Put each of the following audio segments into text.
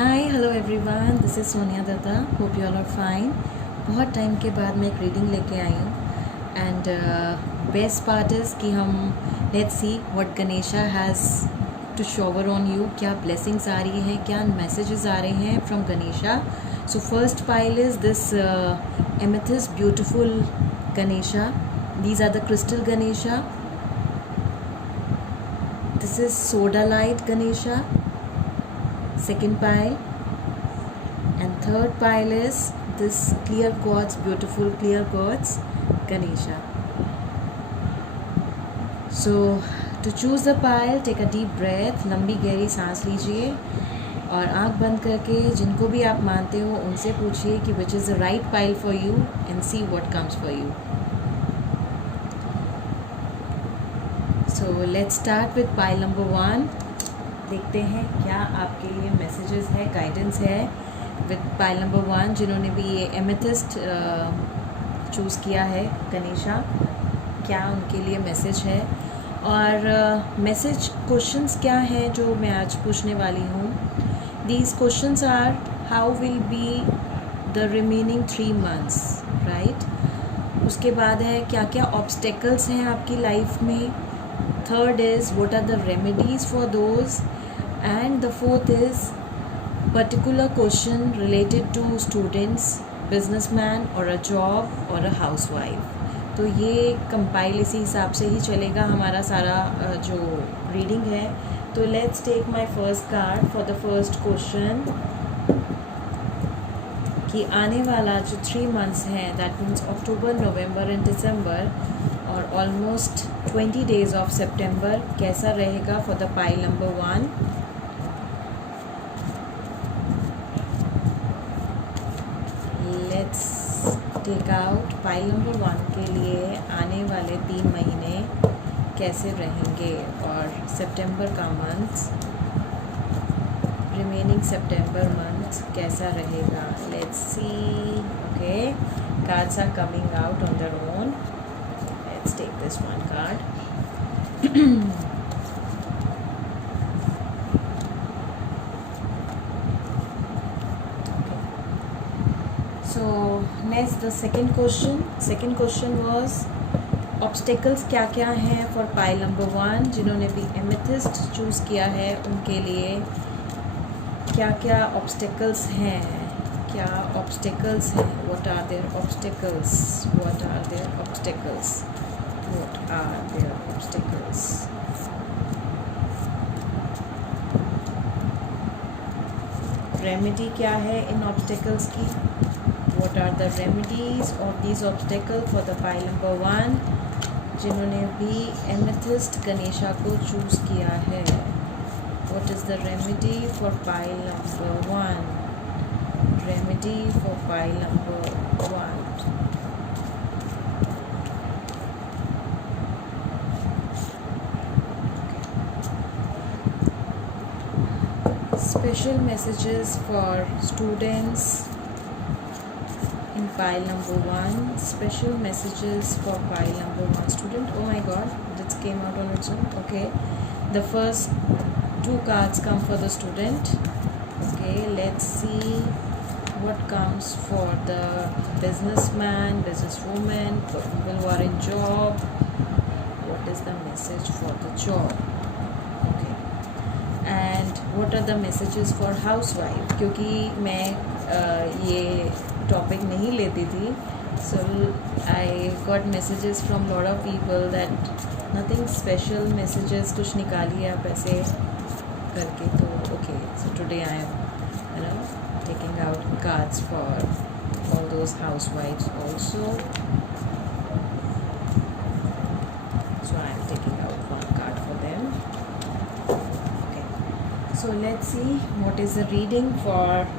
Hi hello everyone, this is Sonia Datta. Hope you all are fine. बहुत time के बाद मैं एक रीडिंग लेके आई हूँ एंड बेस्ट पार्ट इज़ कि हम let's see what Ganesha has to shower on you. क्या ब्लेसिंग्स आ रही हैं, क्या मैसेजेस आ रहे हैं from Ganesha. So first pile is this amethyst beautiful Ganesha. These are the crystal Ganesha. This is sodalite Ganesha. Second pile, and third pile is this clear quartz, beautiful clear quartz Ganesha. So to choose the pile, take a deep breath, लंबी गहरी सांस लीजिए और आंख बंद करके जिनको भी आप मानते हो उनसे पूछिए कि which is the right pile for you and see what comes for you. So let's start with pile number 1. देखते हैं क्या आपके लिए मैसेजेस है, गाइडेंस है विद पाइल नंबर 1। जिन्होंने भी ये एमेथिस्ट चूज़ किया है गणेशा, क्या उनके लिए मैसेज है और मैसेज क्वेश्चंस क्या हैं जो मैं आज पूछने वाली हूँ। These questions are how will be the remaining 3 months, right. उसके बाद है क्या क्या ऑब्स्टेकल्स हैं आपकी लाइफ में। Third is what are the remedies for those, and the fourth is particular question related to students, businessman or a job or a housewife. तो ये कंपाइल इसी हिसाब से ही चलेगा हमारा सारा जो रीडिंग है। तो let's take my first card for the first question कि आने वाला जो 3 months हैं, that means October, November and December और ऑलमोस्ट 20 days ऑफ सितंबर कैसा रहेगा for the pile number 1। Take out pile number 1 के लिए आने वाले 3 महीने कैसे रहेंगे और सितंबर का मंथ, रिमेनिंग सितंबर मंथ कैसा रहेगा। Let's see. Okay, cards are coming out on their own. Let's take this one card. So next the second question was obstacles क्या क्या हैं फॉर पाइल नंबर 1। जिन्होंने भी एमेथिस्ट चूज़ किया है उनके लिए क्या क्या ऑब्स्टेकल्स हैं, क्या ऑब्स्टेकल्स हैं, what are their obstacles, what are their obstacles, what are their obstacles. Remedy क्या है इन ऑब्स्टेकल्स की, what are the remedies of these obstacles for the pile number 1। जिन्होंने भी एमेथिस्ट गणेशा को चूज़ किया है, what is the remedy for pile number 1, remedy for pile number 1। Special messages for students in pile number 1, special messages for pile number 1 student। Oh my god, this came out on its own. Okay, the first 2 cards come for the student. Okay, let's see what comes for the businessman, businesswoman, for people who are in job. What is the message for the job? Okay, and what are the messages for housewife, क्योंकि मैं ये topic नहीं लेती थी। So I got messages from lot of people that nothing special messages, कुछ निकालिए आप ऐसे करके। तो okay, so today I am taking out cards for all those हाउसवाइफ्स also. So I am taking out one card for them. Okay, so let's see what is the reading for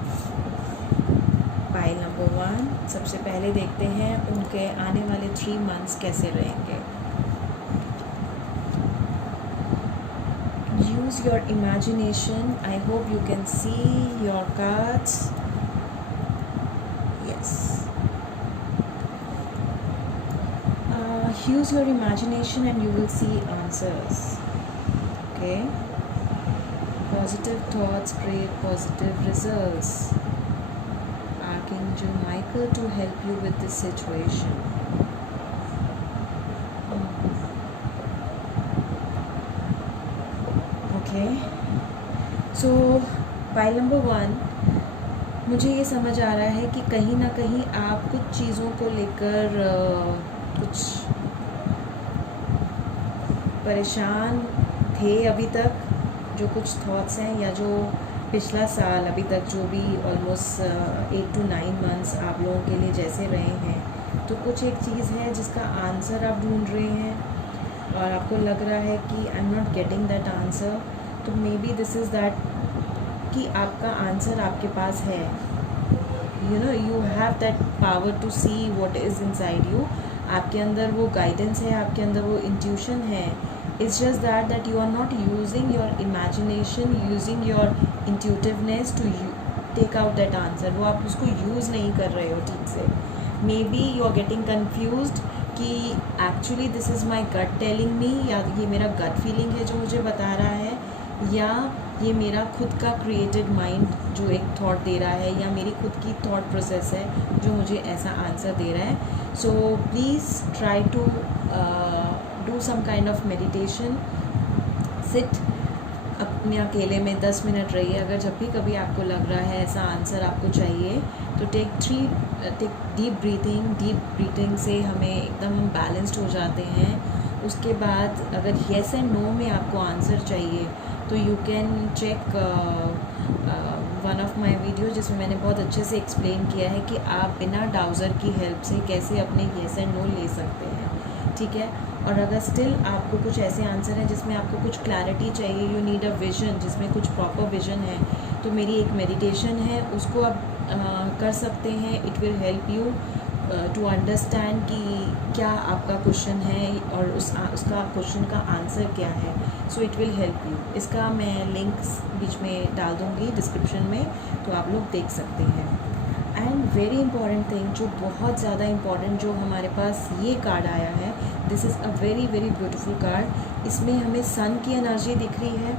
pile number 1। सबसे पहले देखते हैं उनके आने वाले 3 months कैसे रहेंगे। Use your imagination. I hope you can see your cards. Yes, use your imagination and you will see answers. Okay, Positive thoughts create positive results. Archangel Michael to help you with this situation. Okay. So pile number 1, मुझे ये समझ आ रहा है कि कहीं ना कहीं आप कुछ चीज़ों को लेकर कुछ परेशान थे अभी तक, जो कुछ थॉट्स हैं या जो पिछला साल अभी तक जो भी ऑलमोस्ट 8 to 9 मंथ्स आप लोगों के लिए जैसे रहे हैं, तो कुछ एक चीज़ है जिसका आंसर आप ढूंढ रहे हैं और आपको लग रहा है कि I am not getting that answer. तो may be this is that कि आपका आंसर आपके पास है. You have that power to see what is inside you. आपके अंदर वो गाइडेंस है, आपके अंदर वो इंट्यूशन है. It's just that you are not using your imagination, using your intuitiveness to take out that answer. वो आप उसको यूज़ नहीं कर रहे हो ठीक से. Maybe you are getting confused कि actually this is my gut telling me, या ये मेरा गट फीलिंग है जो मुझे बता रहा है, या ये मेरा खुद का क्रिएटेड माइंड जो एक थॉट दे रहा है, या मेरी खुद की थॉट प्रोसेस है जो मुझे ऐसा आंसर दे रहा है. So please try to do some kind of meditation. Sit अपने अकेले में 10 मिनट रहिए. अगर जब भी कभी आपको लग रहा है ऐसा आंसर आपको चाहिए, तो टेक डीप ब्रीथिंग से हमें एकदम बैलेंस्ड हो जाते हैं. उसके बाद अगर येस एंड नो में आपको आंसर चाहिए, तो you can check one of my video जिसमें मैंने बहुत अच्छे से एक्सप्लेन किया है कि आप बिना डाउज़र की हेल्प से कैसे अपने येस एंड नो ले सकते हैं. ठीक है. और अगर स्टिल आपको कुछ ऐसे आंसर हैं जिसमें आपको कुछ क्लैरिटी चाहिए, यू नीड अ विजन, जिसमें कुछ प्रॉपर विजन है, तो मेरी एक मेडिटेशन है, उसको आप कर सकते हैं. It will help you to understand कि क्या आपका क्वेश्चन है और उसका क्वेश्चन का आंसर क्या है. So it will help you. इसका मैं लिंक्स बीच में डाल दूँगी डिस्क्रिप्शन में, तो आप लोग देख सकते हैं. एंड वेरी इंपॉर्टेंट थिंग, जो बहुत ज़्यादा इंपॉर्टेंट, जो हमारे पास ये कार्ड आया है, this is a very very beautiful card. इसमें हमें सन की एनर्जी दिख रही है.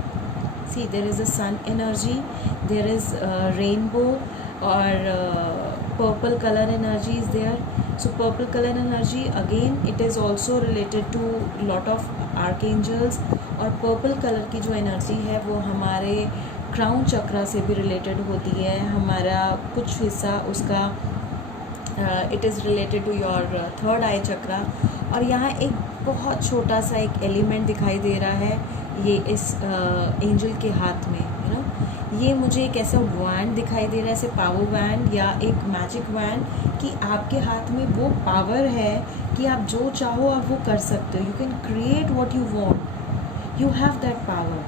See, there is a sun energy, there is rainbow, और purple color energy is there. So purple color energy again, it is also related to lot of archangels. और purple color की जो energy है वो हमारे क्राउन चक्रा से भी related होती है. हमारा कुछ हिस्सा उसका it is related to your third eye chakra. और यहाँ एक बहुत छोटा सा एक एलिमेंट दिखाई दे रहा है ये इस एंजल के हाथ में. ये मुझे एक ऐसा वैंड दिखाई दे रहा है, ऐसे पावर वैंड या एक मैजिक वैंड, कि आपके हाथ में वो पावर है कि आप जो चाहो आप वो कर सकते हो. You can create what you want. You have that power.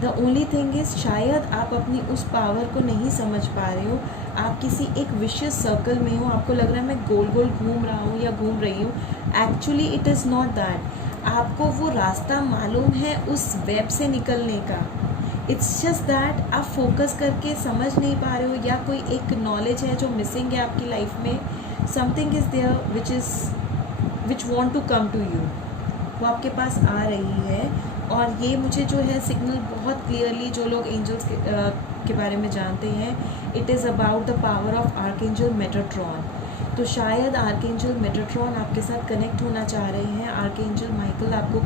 The only thing is, शायद आप अपनी उस पावर को नहीं समझ पा रहे हो. आप किसी एक विशियस सर्कल में हो, आपको लग रहा है मैं गोल गोल घूम रहा हूँ या घूम रही हूँ. Actually it is not that. आपको वो रास्ता मालूम है उस वेब से निकलने का. इट्स जस्ट दैट आप फोकस करके समझ नहीं पा रहे हो, या कोई एक नॉलेज है जो मिसिंग है आपकी लाइफ में. Something is there which want to come to you. वो आपके पास आ रही है. और ये मुझे जो है सिग्नल बहुत क्लियरली, जो लोग एंजल्स के बारे में जानते हैं, it is about the power of archangel Metatron. तो शायद आर्कएंजल मेटाट्रॉन आपके साथ कनेक्ट होना चाह रहे हैं. आर्कएंजल माइकल आपको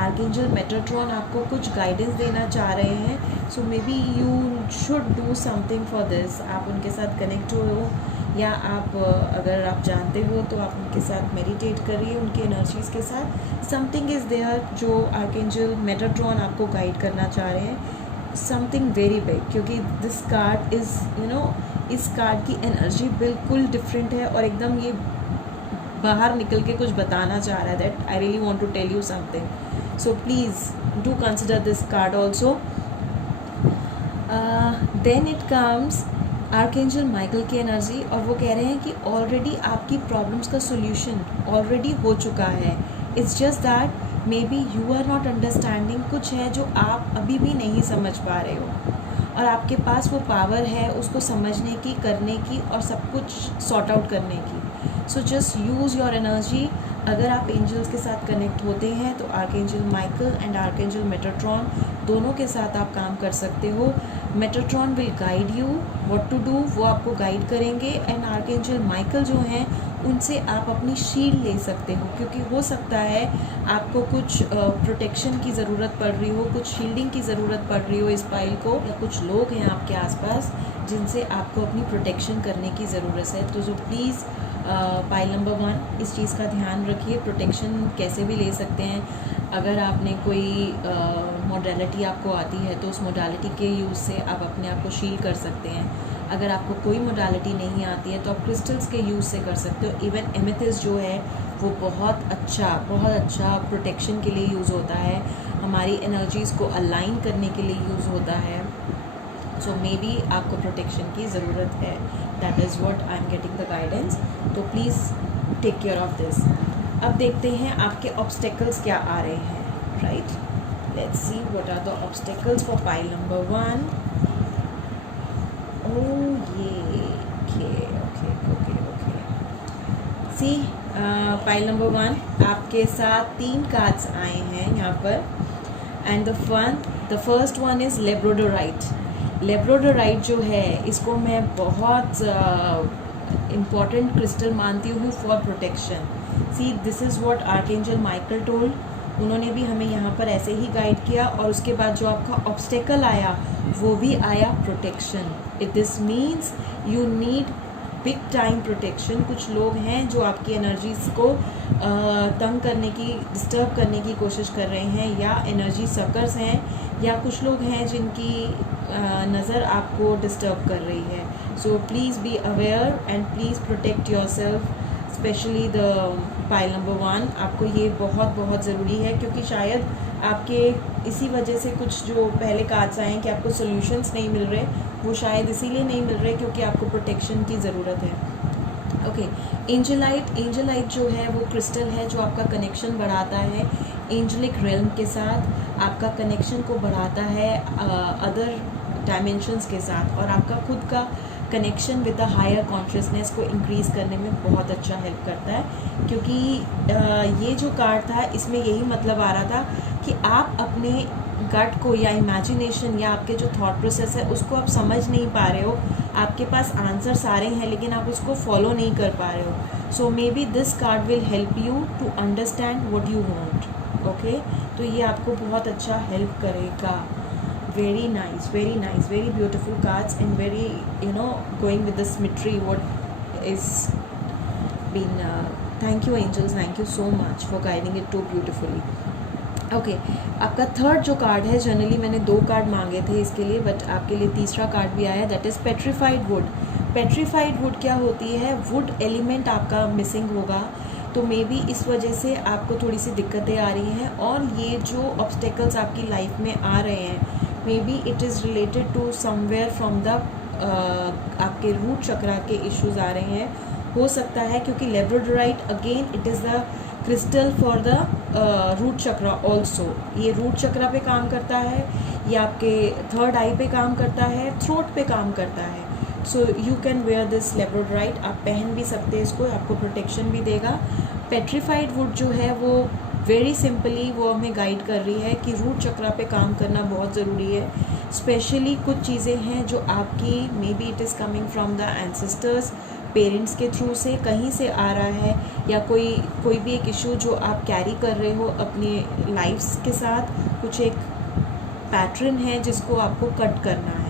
आर्कएंजल मेटाट्रॉन आपको कुछ गाइडेंस देना चाह रहे हैं. So maybe you should do something for this. आप उनके साथ कनेक्ट हो, या आप अगर आप जानते हो तो आप उनके साथ मेडिटेट करिए, उनके एनर्जीज़ के साथ. समथिंग इज़ देयर जो आर्कएंजल मेटाट्रॉन आपको गाइड करना चाह रहे हैं. समथिंग वेरी बिग, क्योंकि दिस कार्ड इज़ इस कार्ड की एनर्जी बिल्कुल डिफरेंट है और एकदम ये बाहर निकल के कुछ बताना चाह रहा है, that I really want to tell you something. So please do consider this card also. Then it comes archangel Michael की एनर्जी, और वो कह रहे हैं कि ऑलरेडी आपकी प्रॉब्लम्स का सोल्यूशन ऑलरेडी हो चुका है. It's just that maybe you are not understanding. कुछ है जो आप अभी भी नहीं समझ पा रहे हो, और आपके पास वो पावर है उसको समझने की, करने की, और सब कुछ सॉर्ट आउट करने की. So just use your energy. अगर आप एंजल्स के साथ कनेक्ट होते हैं तो archangel Michael and archangel Metatron दोनों के साथ आप काम कर सकते हो। Metatron will guide you what to do, वो आपको गाइड करेंगे। एंड आर्कएंजल माइकल जो हैं उनसे आप अपनी शील्ड ले सकते हो, क्योंकि हो सकता है आपको कुछ प्रोटेक्शन की ज़रूरत पड़ रही हो, कुछ शील्डिंग की ज़रूरत पड़ रही हो इस पाइल को, या कुछ लोग हैं आपके आसपास जिनसे आपको अपनी प्रोटेक्शन करने की ज़रूरत है। तो जो प्लीज़ पाइल नंबर 1 इस चीज़ का ध्यान रखिए। प्रोटेक्शन कैसे भी ले सकते हैं, अगर आपने कोई मोडालिटी आपको आती है तो उस मोडालिटी के यूज़ से आप अपने आप को शील्ड कर सकते हैं। अगर आपको कोई मोडालिटी नहीं आती है तो आप क्रिस्टल्स के यूज़ से कर सकते हो। इवन एमेथिस्ट जो है वो बहुत अच्छा प्रोटेक्शन के लिए यूज़ होता है, हमारी एनर्जीज़ को अलाइन करने के लिए यूज़ होता है। सो मे बी आपको प्रोटेक्शन की ज़रूरत है। That is what I am getting the guidance. तो please take care of this. अब देखते हैं आपके ऑब्स्टेकल्स क्या आ रहे हैं, right. Let's see what are the obstacles for pile number 1। See pile number 1 आपके साथ 3 कार्ड्स आए हैं यहाँ पर। And the first one is labradorite. Labradorite जो है इसको मैं बहुत इम्पॉर्टेंट क्रिस्टल मानती हूँ for protection. See this is what archangel Michael told, उन्होंने भी हमें यहाँ पर ऐसे ही गाइड किया। और उसके बाद जो आपका ऑब्स्टेकल आया वो भी आया protection. It this means you need big time protection. कुछ लोग हैं जो आपकी एनर्जीज को तंग करने की, डिस्टर्ब करने की कोशिश कर रहे हैं, या एनर्जी सकर्स हैं, या कुछ लोग हैं जिनकी नज़र आपको डिस्टर्ब कर रही है। So please be aware and please protect your self, specially the pile number 1। आपको ये बहुत ज़रूरी है, क्योंकि शायद आपके इसी वजह से कुछ जो पहले कार्ड्स आए हैं कि आपको सॉल्यूशंस नहीं मिल रहे, वो शायद इसीलिए नहीं मिल रहे क्योंकि आपको प्रोटेक्शन की ज़रूरत है। ओके, एंजलाइट जो है वो क्रिस्टल है जो आपका कनेक्शन बढ़ाता है एंजलिक रेल्म के साथ, आपका कनेक्शन को बढ़ाता है अदर डायमेंशंस के साथ, और आपका खुद का connection with the higher consciousness को इंक्रीज़ करने में बहुत अच्छा हेल्प करता है। क्योंकि ये जो कार्ड था इसमें यही मतलब आ रहा था कि आप अपने गट को या इमेजिनेशन या आपके जो थॉट प्रोसेस है उसको आप समझ नहीं पा रहे हो। आपके पास आंसर सारे हैं लेकिन आप उसको फॉलो नहीं कर पा रहे हो। So may be this card will help you to understand what you want. Okay, तो ये आपको बहुत अच्छा हेल्प करेगा। very nice, very beautiful cards, and very, you know, going with the symmetry what is been thank you angels, thank you so much for guiding it too beautifully. Okay, आपका third जो card है, generally मैंने 2 card मांगे थे इसके लिए, but आपके लिए तीसरा कार्ड भी आया, that is petrified would. Petrified would क्या होती है, वुड एलिमेंट आपका मिसिंग होगा, तो मे बी इस वजह से आपको थोड़ी सी दिक्कतें आ रही हैं। और ये जो ऑब्स्टेकल्स आपकी लाइफ में आ रहे हैं, maybe it is related to somewhere from the आपके रूट चक्रा के इश्यूज आ रहे हैं, हो सकता है, क्योंकि labradorite again it is the crystal for the root chakra also. ये रूट चक्रा पे काम करता है, ये आपके थर्ड आई पे काम करता है, थ्रोट पे काम करता है। So you can wear this labradorite, आप पहन भी सकते हैं इसको, आपको प्रोटेक्शन भी देगा। पेट्रीफाइड वुड जो है वो वेरी सिंपली वो हमें गाइड कर रही है कि रूट चक्रा पे काम करना बहुत ज़रूरी है। स्पेशली कुछ चीज़ें हैं जो आपकी may be it is coming from the ancestors, parents के थ्रू से कहीं से आ रहा है, या कोई भी एक इशू जो आप कैरी कर रहे हो अपनी लाइफ्स के साथ, कुछ एक पैटर्न है जिसको आपको कट करना है।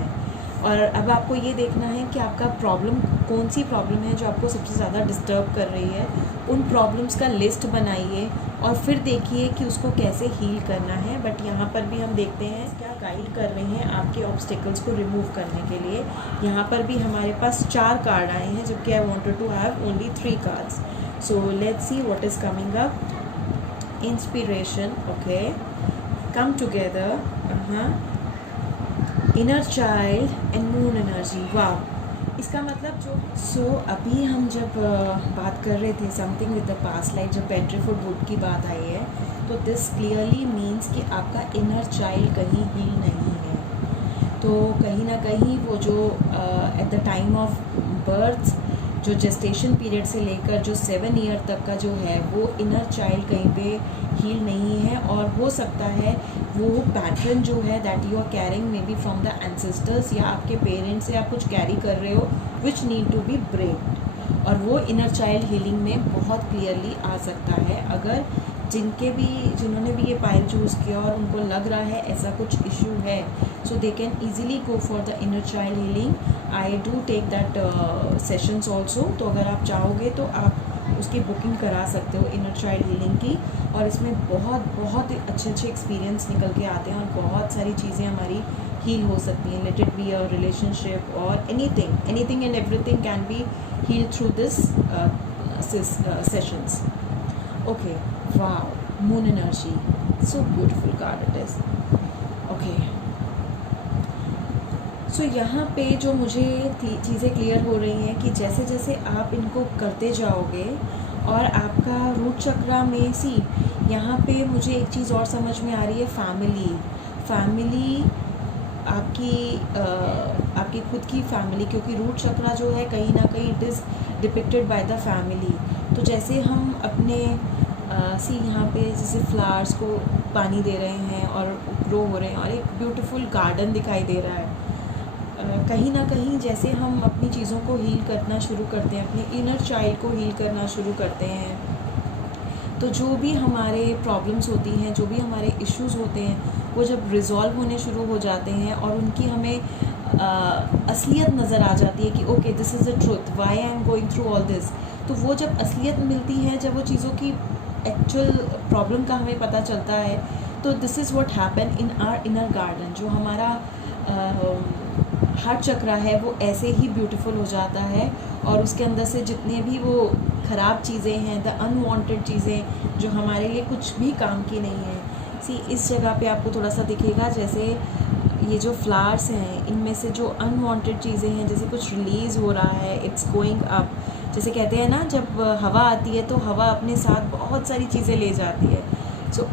और अब आपको ये देखना है कि आपका प्रॉब्लम कौन सी प्रॉब्लम है जो आपको सबसे ज़्यादा डिस्टर्ब कर रही है। उन प्रॉब्लम्स का लिस्ट बनाइए और फिर देखिए कि उसको कैसे हील करना है। बट यहाँ पर भी हम देखते हैं क्या गाइड कर रहे हैं आपके ऑब्स्टेकल्स को रिमूव करने के लिए। यहाँ पर भी हमारे पास 4 कार्ड आए हैं, जबकि I wanted to have only 3 cards. So let's see what is coming up. Inspiration, okay, come together, inner child and moon energy. वाह, इसका मतलब जो अभी हम जब बात कर रहे थे something with the past life, जब पेट्रीफाइड वुड की बात आई है, तो दिस क्लियरली मीन्स कि आपका इनर चाइल्ड कहीं हील नहीं है। तो कहीं ना कहीं वो जो at the time of birth जो जेस्टेशन पीरियड से लेकर जो 7 ईयर तक का जो है वो इनर चाइल्ड कहीं पे हील नहीं है, और हो सकता है वो पैटर्न जो है that you are carrying maybe from the ancestors या आपके पेरेंट्स से आप कुछ कैरी कर रहे हो विच नीड टू बी ब्रेक्ड, और वो इनर चाइल्ड हीलिंग में बहुत क्लियरली आ सकता है। अगर जिन्होंने भी ये पाइल चूज़ किया और उनको लग रहा है ऐसा कुछ इशू है, so they can easily go for the inner child healing. I do take that sessions also, तो अगर आप चाहोगे तो आप उसकी बुकिंग करा सकते हो इनर चाइल्ड हीलिंग की, और इसमें बहुत अच्छे एक्सपीरियंस निकल के आते हैं और बहुत सारी चीज़ें हमारी हील हो सकती हैं। Let it be a relationship और anything and everything can be heal through this sessions. Okay, wow, moon energy, so beautiful card it is. Okay, so यहाँ पे जो मुझे चीज़ें क्लियर हो रही हैं कि जैसे जैसे आप इनको करते जाओगे और आपका रूट चक्रा में यहाँ पे मुझे एक चीज़ और समझ में आ रही है, फैमिली आपकी खुद की फैमिली, क्योंकि रूट चक्रा जो है कहीं ना कहीं it is depicted by the family. तो जैसे हम अपने यहाँ पे जैसे फ्लावर्स को पानी दे रहे हैं और ग्रो हो रहे हैं और एक ब्यूटीफुल गार्डन दिखाई दे रहा है, कहीं ना कहीं जैसे हम अपनी चीज़ों को हील करना शुरू करते हैं, अपने इनर चाइल्ड को हील करना शुरू करते हैं, तो जो भी हमारे प्रॉब्लम्स होती हैं, जो भी हमारे इश्यूज़ होते हैं, वो जब रिज़ॉल्व होने शुरू हो जाते हैं और उनकी हमें असलियत नज़र आ जाती है कि okay this is the truth, why I am going through all this, तो वो जब असलियत मिलती है, जब वो चीज़ों की एक्चुअल प्रॉब्लम का हमें पता चलता है, तो this is what happen in our inner garden. जो हमारा हार्ट चक्रा है वो ऐसे ही ब्यूटीफुल हो जाता है, और उसके अंदर से जितने भी वो ख़राब चीज़ें हैं, द अनवांटेड चीज़ें जो हमारे लिए कुछ भी काम की नहीं है, इस जगह पे आपको थोड़ा सा दिखेगा जैसे ये जो फ्लावर्स हैं इनमें से जो अनवांटेड चीज़ें हैं, जैसे कुछ रिलीज़ हो रहा है, इट्स गोइंग अप। जैसे कहते हैं ना, जब हवा आती है तो हवा अपने साथ बहुत सारी चीज़ें ले जाती है। सो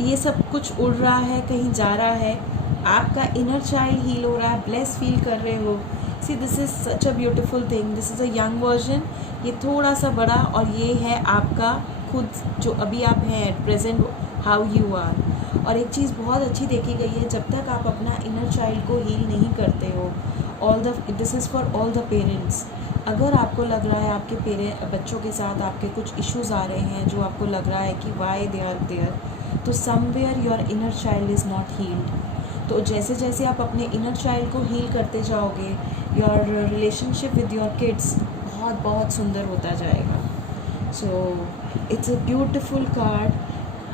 ये सब कुछ उड़ रहा है, कहीं जा रहा है, आपका इनर चाइल्ड हील हो रहा है, ब्लेस फील कर रहे हो। This is such a beautiful thing. This is a young version, ये थोड़ा सा बड़ा, और ये है आपका खुद जो अभी आप हैं at present, how you are. और एक चीज़ बहुत अच्छी देखी गई है, जब तक आप अपना इनर चाइल्ड को हील नहीं करते हो, this is for all the parents. अगर आपको लग रहा है आपके बच्चों के साथ आपके कुछ इश्यूज़ आ रहे हैं, जो आपको लग रहा है कि वाई दे आर देयर, तो somewhere your inner child is not healed. तो जैसे जैसे आप अपने इनर चाइल्ड को हील करते जाओगे, your relationship with your kids बहुत बहुत सुंदर होता जाएगा। So it's a beautiful card.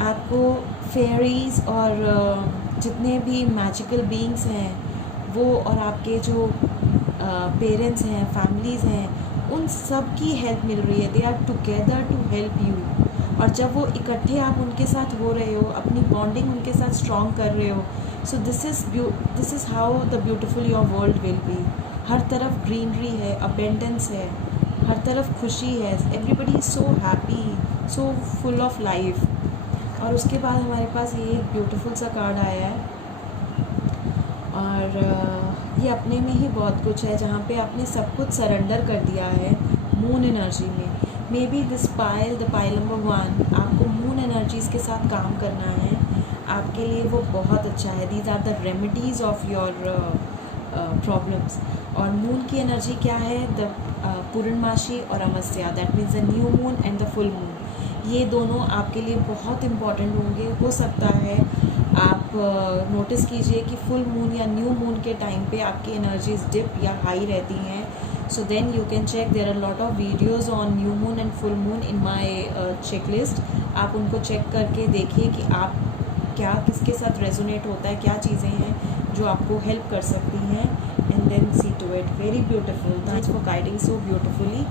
आपको फेरीज़ और जितने भी मैजिकल बीइंग्स हैं वो, और आपके जो पेरेंट्स हैं, फैमिलीज़ हैं, उन सब की हेल्प मिल रही है। They are together to help you, और जब वो इकट्ठे आप उनके साथ हो रहे हो, अपनी बॉन्डिंग उनके साथ स्ट्रॉन्ग कर रहे हो, so this is how the beautiful your world will be. हर तरफ ग्रीनरी है, अबेंडेंस है, हर तरफ खुशी है, everybody is so happy, so full of life. और उसके बाद हमारे पास ये एक ब्यूटीफुल सा कार्ड आया है, और ये अपने में ही बहुत कुछ है, जहाँ पे आपने सब कुछ सरेंडर कर दिया है मून एनर्जी में। May be this pile, the pile number 1, आपको मून एनर्जीज़ के साथ काम करना है, आपके लिए वो बहुत अच्छा है। These are the remedies of your problems. और मून की एनर्जी क्या है? द पूर्णमासी और अमावस्या, that means the new moon and the full moon. ये दोनों आपके लिए बहुत इम्पॉर्टेंट होंगे। हो सकता है आप नोटिस कीजिए कि फुल मून या न्यू मून के टाइम पे आपकी एनर्जीज डिप या हाई रहती हैं। So then you can check, there are lot of videos on new moon and full moon in my checklist. आप उनको चेक करके देखिए कि आप क्या किसके साथ रेजोनेट होता है, क्या चीज़ें हैं जो आपको हेल्प कर सकती हैं, and then see to it. Very beautiful, thanks for guiding so beautifully.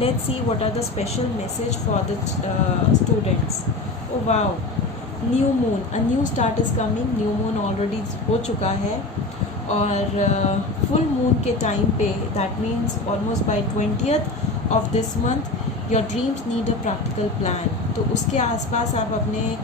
Let's see what are the special message for the students. Oh wow, new moon, a new start is coming. New moon already हो चुका है, और full moon के time पे, that means almost by 20th of this month, your dreams need a practical plan. तो उसके आसपास आप अपने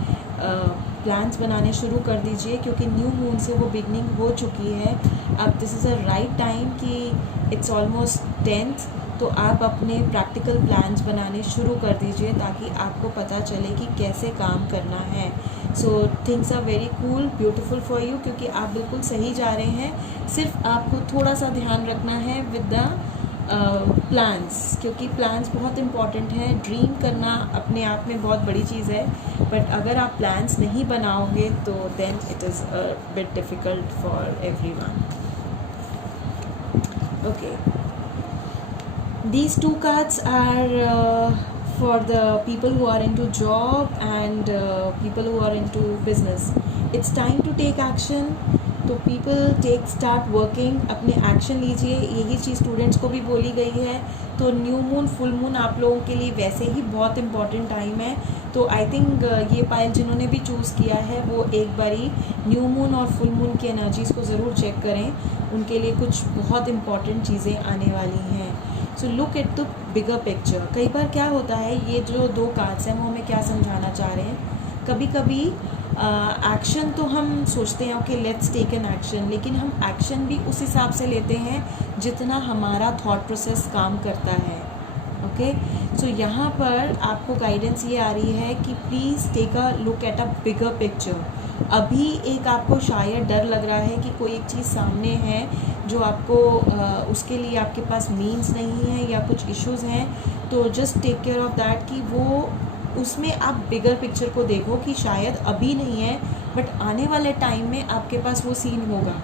प्लान्स बनाने शुरू कर दीजिए, क्योंकि न्यू मून से वो बिगनिंग हो चुकी है। अब this is a right time कि इट्स ऑलमोस्ट 10th, तो आप अपने प्रैक्टिकल प्लान्स बनाने शुरू कर दीजिए ताकि आपको पता चले कि कैसे काम करना है. So things are very cool, beautiful for you, क्योंकि आप बिल्कुल सही जा रहे हैं. सिर्फ आपको थोड़ा सा ध्यान रखना है विद द प्लान्स, क्योंकि प्लान्स बहुत इम्पॉर्टेंट है. ड्रीम करना अपने आप में बहुत बड़ी चीज़ है, बट अगर आप प्लान्स नहीं बनाओगे तो then it is a bit difficult for everyone. Okay, these two cards are for the people who are into job and people who are into business. It's time to take action. तो people start working, अपने action लीजिए. यही चीज़ students को भी बोली गई है. तो न्यू मून, फुल मून आप लोगों के लिए वैसे ही बहुत इंपॉर्टेंट टाइम है. तो आई थिंक ये पायल जिन्होंने भी चूज़ किया है वो एक बारी न्यू मून और फुल मून की एनर्जीज़ को ज़रूर चेक करें. उनके लिए कुछ बहुत इंपॉर्टेंट चीज़ें आने वाली हैं. So look at the bigger picture. कई बार क्या होता है, ये जो दो कार्ड्स हैं वो हमें क्या समझाना चाह रहे हैं. कभी कभी एक्शन तो हम सोचते हैं okay let's take an action, लेकिन हम एक्शन भी उस हिसाब से लेते हैं जितना हमारा थॉट प्रोसेस काम करता है. ओके, सो यहाँ पर आपको गाइडेंस ये आ रही है कि please take a look at a bigger picture. अभी एक आपको शायद डर लग रहा है कि कोई एक चीज़ सामने है जो आपको उसके लिए आपके पास मीन्स नहीं है या कुछ इश्यूज़ हैं. तो just take care of that कि वो उसमें आप बिगर पिक्चर को देखो कि शायद अभी नहीं है बट आने वाले टाइम में आपके पास वो सीन होगा,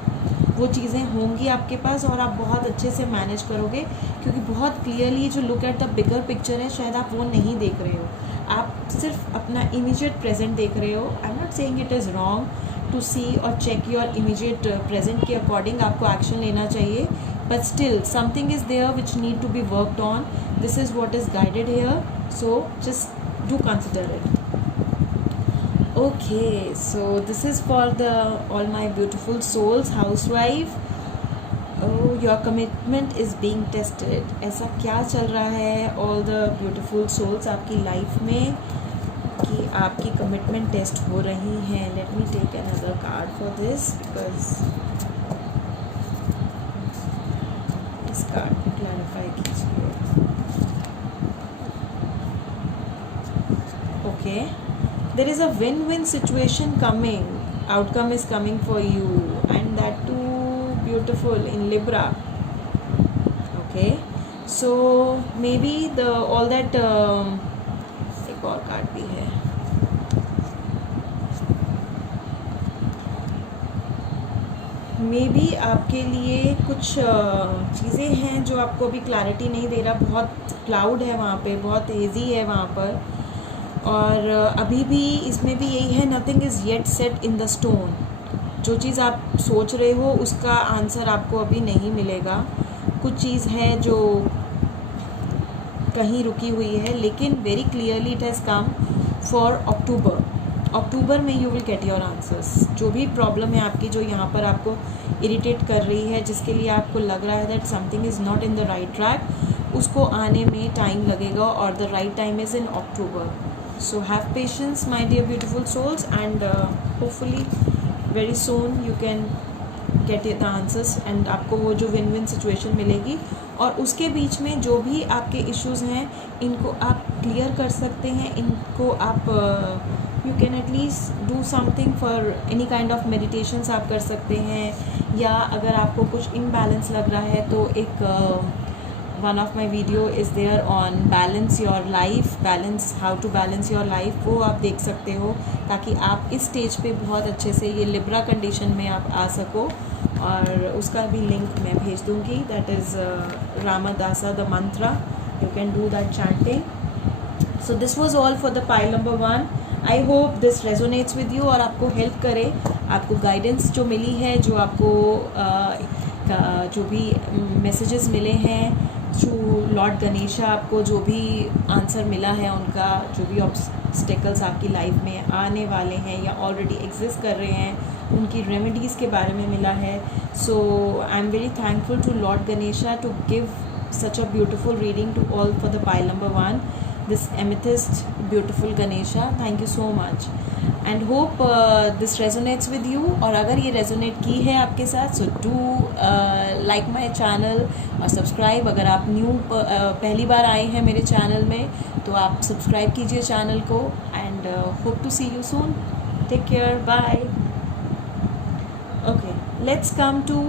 वो चीज़ें होंगी आपके पास और आप बहुत अच्छे से मैनेज करोगे. क्योंकि बहुत क्लियरली जो look at the bigger picture है शायद आप वो नहीं देख रहे हो. आप सिर्फ अपना इमीडिएट प्रेजेंट देख रहे हो. I am not saying it is wrong to see और चेक योर इमीडिएट प्रेजेंट के अकॉर्डिंग आपको एक्शन लेना चाहिए. But still something is there which need to be worked on. This is what is guided here. So just do consider it. Okay, so this is for the all my beautiful souls, housewife. Oh, your commitment is being tested. ऐसा क्या चल रहा है all the beautiful souls आपकी life में कि आपकी commitment test हो रही हैं. Let me take another card for this because इस कार्ड को क्लैरिफाई कीजिए. Okay, there is a win-win situation coming. Outcome is coming for you, and that too beautiful in Libra. Okay, so maybe the all that एक और card भी है. Maybe आपके लिए कुछ चीज़ें हैं जो आपको अभी क्लैरिटी नहीं दे रहा. बहुत क्लाउड है वहाँ पे, बहुत हेज़ी है वहाँ पर. और अभी भी इसमें भी यही है, nothing is yet set in the stone. जो चीज़ आप सोच रहे हो उसका आंसर आपको अभी नहीं मिलेगा. कुछ चीज़ है जो कहीं रुकी हुई है, लेकिन very clearly it has come for October. October में you will get your answers. जो भी प्रॉब्लम है आपकी, जो यहाँ पर आपको इरिटेट कर रही है, जिसके लिए आपको लग रहा है that something is not in the right track, उसको आने में टाइम लगेगा और the right time is in October. So have patience, my dear beautiful souls, and hopefully very soon you can get the answers and आपको वो जो win win situation मिलेगी. और उसके बीच में जो भी आपके इश्यूज़ हैं इनको आप क्लियर कर सकते हैं. इनको आप you can at least do something for any kind of meditations आप कर सकते हैं. या अगर आपको कुछ इम्बैलेंस लग रहा है तो एक one of my video is there on balance your life, how to balance your life. वो आप देख सकते हो ताकि आप इस स्टेज पे बहुत अच्छे से ये लिब्रा कंडीशन में आप आ सको. और उसका भी लिंक मैं भेज दूँगी. That is Ramdasa the mantra. You can do that chanting. So this was all for the pile number 1. I hope this resonates with you और आपको हेल्प करे. आपको गाइडेंस जो मिली है, जो आपको जो भी मैसेजेस मिले हैं थ्रू लॉर्ड गणेशा, आपको जो भी आंसर मिला है, उनका जो भी ऑब्स्टेकल्स आपकी लाइफ में आने वाले हैं या ऑलरेडी एग्जिस्ट कर रहे हैं, उनकी रेमेडीज़ के बारे में मिला है. So I am very thankful to lord Ganesha to give such a beautiful reading to all for the pile number 1. This amethyst beautiful Ganesha, thank you so much and hope this resonates with you. और अगर ये resonate की है आपके साथ, so do like my channel और subscribe. अगर आप पहली बार आए हैं मेरे चैनल में तो आप सब्सक्राइब कीजिए चैनल को। And hope to see you soon. Take care, bye. Okay, let's come to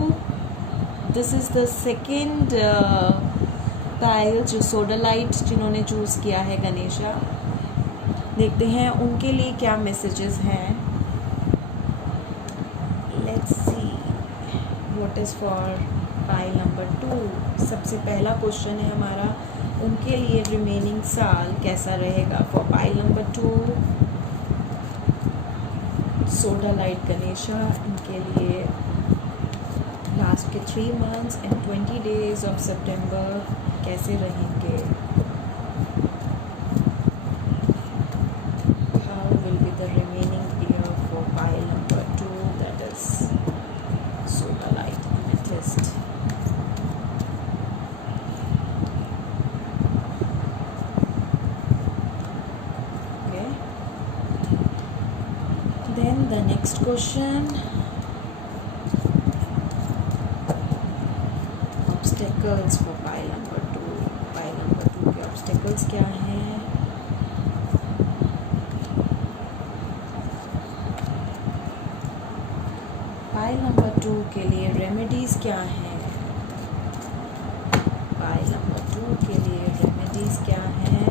this is the second pile जो सोडालाइट जिन्होंने चूज़ किया है, गणेशा। देखते हैं उनके लिए क्या मैसेजेस हैं। Let's see what is for pile number 2। सबसे पहला क्वेश्चन है हमारा, उनके लिए रिमेनिंग साल कैसा रहेगा। For pile number 2 sodalite Ganesha, इनके लिए लास्ट के 3 months एंड 20 days ऑफ सितंबर कैसे रहेंगे। How will be the remaining year for pile number 2, that is sodalite amethyst. Okay, then the next question, obstacles for pile number 2। Pile number 2 के obstacles क्या हैं। Pile number 2 के लिए remedies क्या हैं। पाइल नंबर 2 के लिए रेमेडीज़ क्या हैं।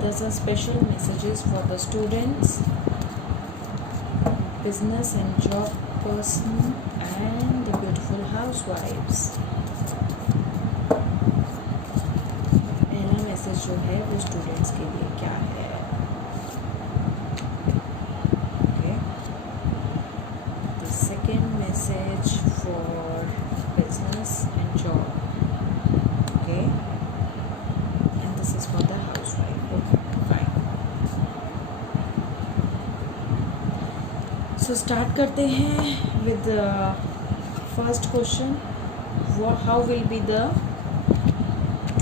These are special messages for the students, business and job person and the beautiful housewives। पहला मैसेज जो है वो स्टूडेंट्स के लिए क्या है। Okay, the second message for business and job। Okay, and this is for the housewife। Okay, fine। So start करते हैं with the first question। How will be the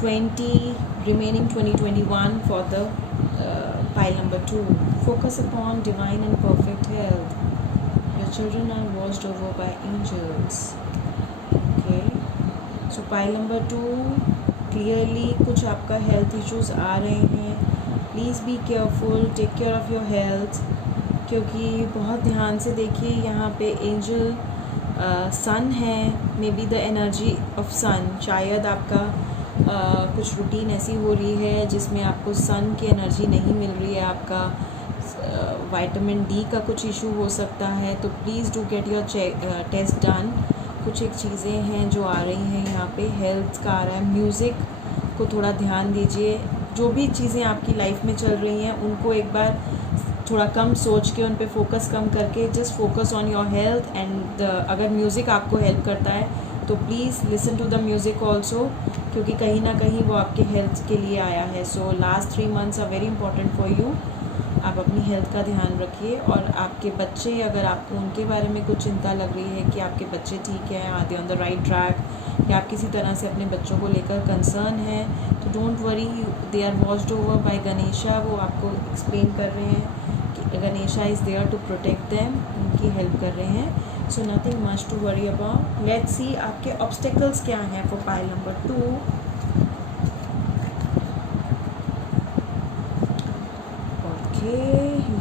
remaining 2021 for the pile number 2? Focus upon divine and perfect health. Your children are watched over by angels। Okay, so pile number 2 clearly कुछ आपका health issues आ रहे हैं। Please be careful, take care of your health, क्योंकि बहुत ध्यान से देखिए यहाँ पे एंजल सन है, maybe the energy of sun. शायद आपका कुछ रूटीन ऐसी हो रही है जिसमें आपको सन की एनर्जी नहीं मिल रही है। आपका विटामिन डी का कुछ इशू हो सकता है, तो please do get your test done. कुछ एक चीज़ें हैं जो आ रही हैं यहाँ पे, हेल्थ का आ रहा है। म्यूज़िक को थोड़ा ध्यान दीजिए। जो भी चीज़ें आपकी लाइफ में चल रही हैं उनको एक बार थोड़ा कम सोच के उन पे फोकस कम करके just focus on your health. And अगर म्यूज़िक आपको हेल्प करता है तो please listen to the music also, क्योंकि कहीं ना कहीं वो आपके हेल्थ के लिए आया है। So last 3 months are very important for you. आप अपनी हेल्थ का ध्यान रखिए। और आपके बच्चे, अगर आपको उनके बारे में कुछ चिंता लग रही है कि आपके बच्चे ठीक हैं, are they on the right track, या आप किसी तरह से अपने बच्चों को लेकर कंसर्न है, तो don't worry, they are watched over by Ganesha. वो आपको एक्सप्लेन कर रहे हैं कि Ganesha is there to protect them, उनकी हेल्प कर रहे हैं। So nothing much to worry about. Let's see आपके ऑब्स्टेकल्स क्या हैं for pile number 2।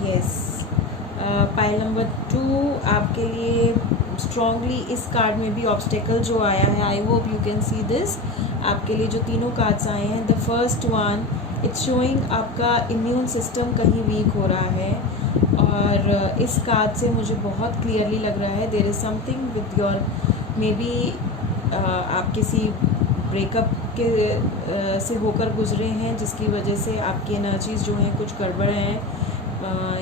Yes, pile number 2 आपके लिए स्ट्रॉन्गली इस कार्ड में भी ऑब्स्टेकल जो आया है, I hope you can see this. आपके लिए जो तीनों कार्ड्स आए हैं, the first one it's showing आपका इम्यून सिस्टम कहीं वीक हो रहा है। और इस कार्ड से मुझे बहुत क्लियरली लग रहा है there is something with your, maybe आप किसी ब्रेकअप के से होकर गुजरे हैं, जिसकी वजह से आपकी एनर्जीज़ जो हैं कुछ गड़बड़ हैं।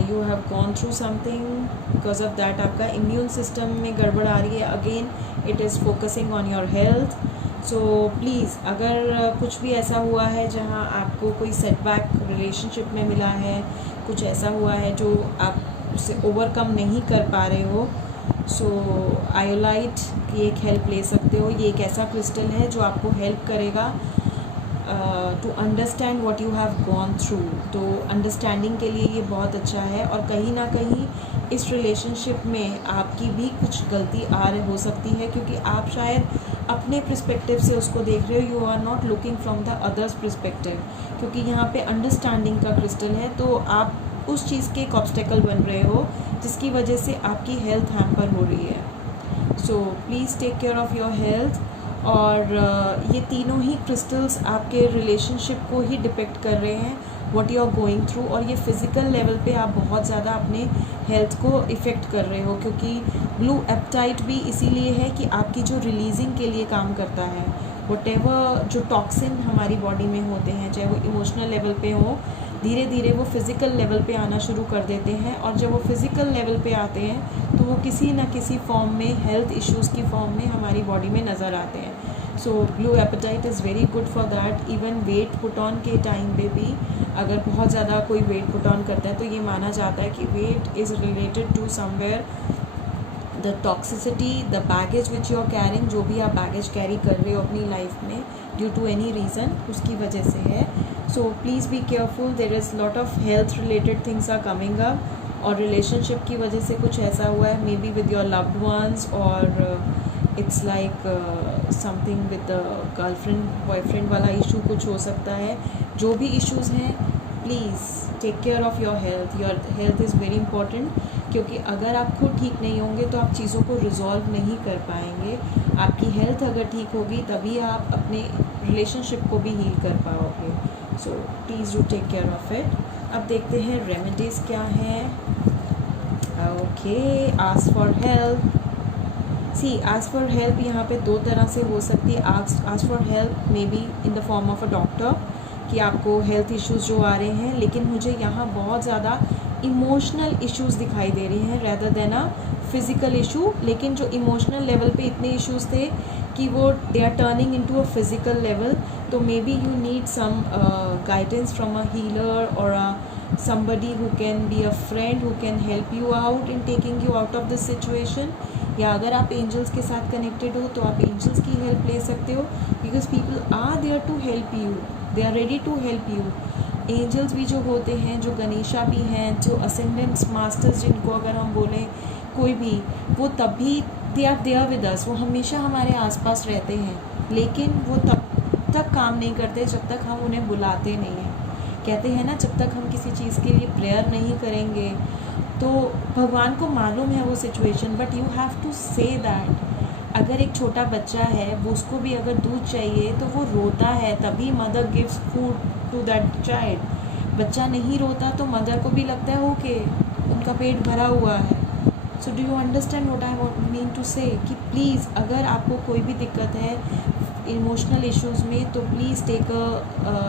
You have gone through something, because of that आपका इम्यून सिस्टम में गड़बड़ आ रही है। Again it is focusing on your health. So please, अगर कुछ भी ऐसा हुआ है जहाँ आपको कोई सेटबैक रिलेशनशिप में मिला है, कुछ ऐसा हुआ है जो आप उसे ओवरकम नहीं कर पा रहे हो, सो आयोलाइट की एक हेल्प ले सकते हो। ये एक ऐसा क्रिस्टल है जो आपको हेल्प करेगा to understand what you have gone through. तो अंडरस्टैंडिंग के लिए ये बहुत अच्छा है। और कहीं ना कहीं इस रिलेशनशिप में आपकी भी कुछ गलती हो सकती है, क्योंकि आप शायद अपने पर्सपेक्टिव से उसको देख रहे हो, you are not looking from the others perspective. क्योंकि यहाँ पे अंडरस्टैंडिंग का क्रिस्टल है, तो आप उस चीज़ के एक ऑब्स्टेकल बन रहे हो जिसकी वजह से आपकी हेल्थ हैम्पर हो रही है। So please take care of your health. और ये तीनों ही क्रिस्टल्स आपके रिलेशनशिप को ही डिपेक्ट कर रहे हैं, what you are going through. और ये फिज़िकल लेवल पे आप बहुत ज़्यादा अपने हेल्थ को इफ़ेक्ट कर रहे हो, क्योंकि ब्लू एप्टाइट भी इसीलिए है कि आपकी जो रिलीजिंग के लिए काम करता है। व्हाटएवर जो टॉक्सिन हमारी बॉडी में होते हैं, चाहे वो इमोशनल लेवल पे हो, धीरे धीरे वो फिज़िकल लेवल पे आना शुरू कर देते हैं। और जब वो फिज़िकल लेवल पे आते हैं तो वो किसी न किसी फॉर्म में, हेल्थ इश्यूज़ की फॉर्म में हमारी बॉडी में नज़र आते हैं। So blue apatite is very good for that. Even weight put on के टाइम पे भी अगर बहुत ज़्यादा कोई वेट पुट ऑन करता है तो ये माना जाता है कि weight is related to somewhere the toxicity, the baggage which you are carrying. जो भी आप बैगेज कैरी कर रहे हो अपनी लाइफ में ड्यू टू एनी रीज़न, उसकी वजह से है। So please be careful, there is lot of health related things are coming up. और रिलेशनशिप की वजह से कुछ ऐसा हुआ है, maybe with your loved ones, और it's like something with girlfriend boyfriend वाला इशू कुछ हो सकता है। जो भी इश्यूज़ हैं, please take care of your health. Your health is very important, क्योंकि अगर आप खुद ठीक नहीं होंगे तो आप चीज़ों को रिजॉल्व नहीं कर पाएंगे। आपकी हेल्थ अगर ठीक होगी तभी आप अपने रिलेशनशिप को भी हील कर पाओगे। So please do take care of it. अब देखते हैं रेमेडीज़ क्या हैं। Okay, ask for help. See, ask for help यहाँ पे दो तरह से हो सकती है। Ask for help may be in the form of a doctor, कि आपको हेल्थ इश्यूज़ जो आ रहे हैं, लेकिन मुझे यहाँ बहुत ज़्यादा इमोशनल इश्यूज़ दिखाई दे रहे हैं rather than a physical issue. लेकिन जो इमोशनल लेवल पे इतने इश्यूज़ थे कि वो they are turning into a physical level. तो may be you need some guidance from a healer और somebody who can be a friend who can help you out in taking you out of this situation। या अगर आप angels के साथ connected हो तो आप एंजल्स की हेल्प ले सकते हो, because people are there to help you, they are ready to help you. Angels भी जो होते हैं, जो गणेशा भी हैं, जो असेंडेंट्स मास्टर्स जिनको अगर हम बोलें कोई भी, वो तब भी they are there with us, वो हमेशा हमारे आसपास रहते हैं, लेकिन वो तब तक काम नहीं करते जब तक हम उन्हें बुलाते नहीं हैं। कहते हैं ना, जब तक हम किसी चीज़ के लिए प्रेयर नहीं करेंगे तो भगवान को मालूम है वो situation, but you have to say that. अगर एक छोटा बच्चा है, वो उसको भी अगर दूध चाहिए तो वो रोता है, तभी mother gives food to that child. बच्चा नहीं रोता तो मदर को भी लगता है ओके उनका पेट भरा हुआ है। So do you understand what I mean to say, कि प्लीज़ अगर आपको कोई भी दिक्कत है इमोशनल इश्यूज़ में, तो please take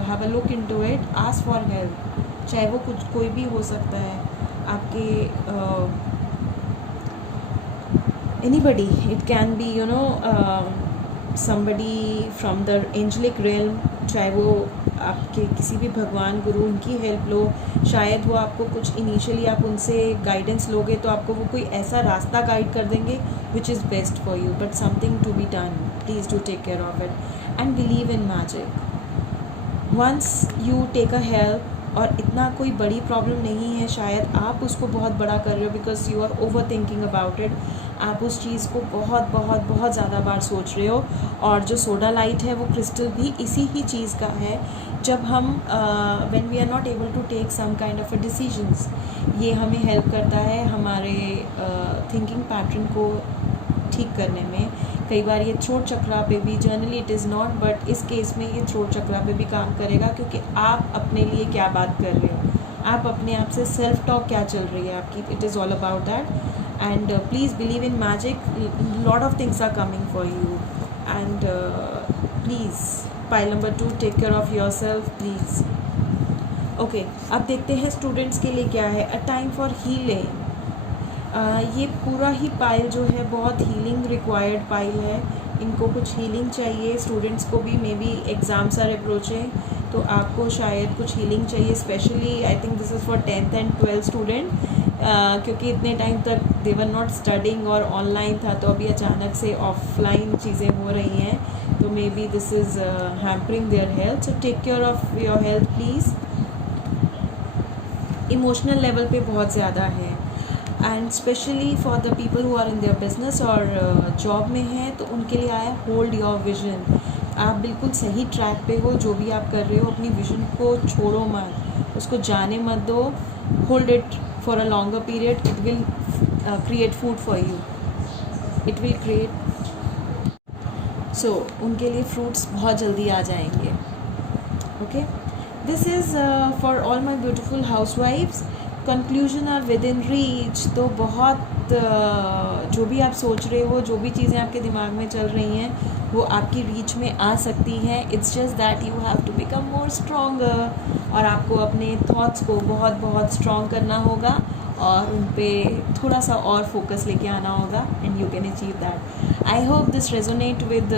have a look into it, ask for help. चाहे वो कुछ कोई भी हो सकता है, आपके anybody, it can be you know somebody from the angelic realm, चाहे वो आपके किसी भी भगवान गुरु, उनकी हेल्प लो। शायद वो आपको कुछ इनिशियली आप उनसे गाइडेंस लोगे तो आपको वो कोई ऐसा रास्ता गाइड कर देंगे which is best for you, but something to be done. Please do take care of it and believe in magic. Once you take a help, और इतना कोई बड़ी प्रॉब्लम नहीं है, शायद आप उसको बहुत बड़ा कर रहे हो because you are over thinking about it. आप उस चीज़ को बहुत बहुत बहुत ज़्यादा बार सोच रहे हो। और जो सोडा लाइट है वो क्रिस्टल भी इसी ही चीज़ का है। जब हम when we are not able to take some kind of a decisions, ये हमें हेल्प करता है हमारे थिंकिंग पैटर्न को ठीक करने में। कई बार ये थ्रोट चक्रा पे भी, generally it is not, but इस केस में ये थ्रोट चक्रा पे भी काम करेगा, क्योंकि आप अपने लिए क्या बात कर रहे हो, आप अपने आप से सेल्फ टॉक क्या चल रही है आपकी। It is all about that. And please believe in magic, lot of things are coming for you. And please pile number 2, take care of yourself please. Okay, अब देखते हैं स्टूडेंट्स के लिए क्या है। A time for healing. ये पूरा ही pile जो है बहुत हीलिंग रिक्वायर्ड पाइल है। इनको कुछ हीलिंग चाहिए। स्टूडेंट्स को भी may be exams are approaching, तो आपको शायद कुछ हीलिंग चाहिए। Specially I think this is for 10th and 12th student. क्योंकि इतने टाइम तक दे वर नॉट स्टडिंग और ऑनलाइन था, तो अभी अचानक से ऑफलाइन चीज़ें हो रही हैं, तो may be this is hampering their health. So take care of your health please. Emotional level पे बहुत ज़्यादा है, and specially for the people who are in their business और जॉब में हैं, तो उनके लिए आया होल्ड योर विजन. आप बिल्कुल सही ट्रैक पे हो, जो भी आप कर रहे हो अपनी विजन को छोड़ो मत, उसको जाने मत दो. Hold it for a longer period. It will create food for you. It will create. So उनके लिए फ्रूट्स बहुत जल्दी आ जाएंगे. Okay, this is for all my beautiful हाउस वाइफ्स. Conclusion are within reach. तो बहुत जो भी आप सोच रहे हो, जो भी चीज़ें आपके दिमाग में चल रही हैं, वो आपकी रीच में आ सकती हैं. It's just that you have to become more stronger, और आपको अपने थॉट्स को बहुत बहुत स्ट्रॉन्ग करना होगा और उन पर थोड़ा सा और फोकस लेके आना होगा, and you can achieve that. I hope this resonate with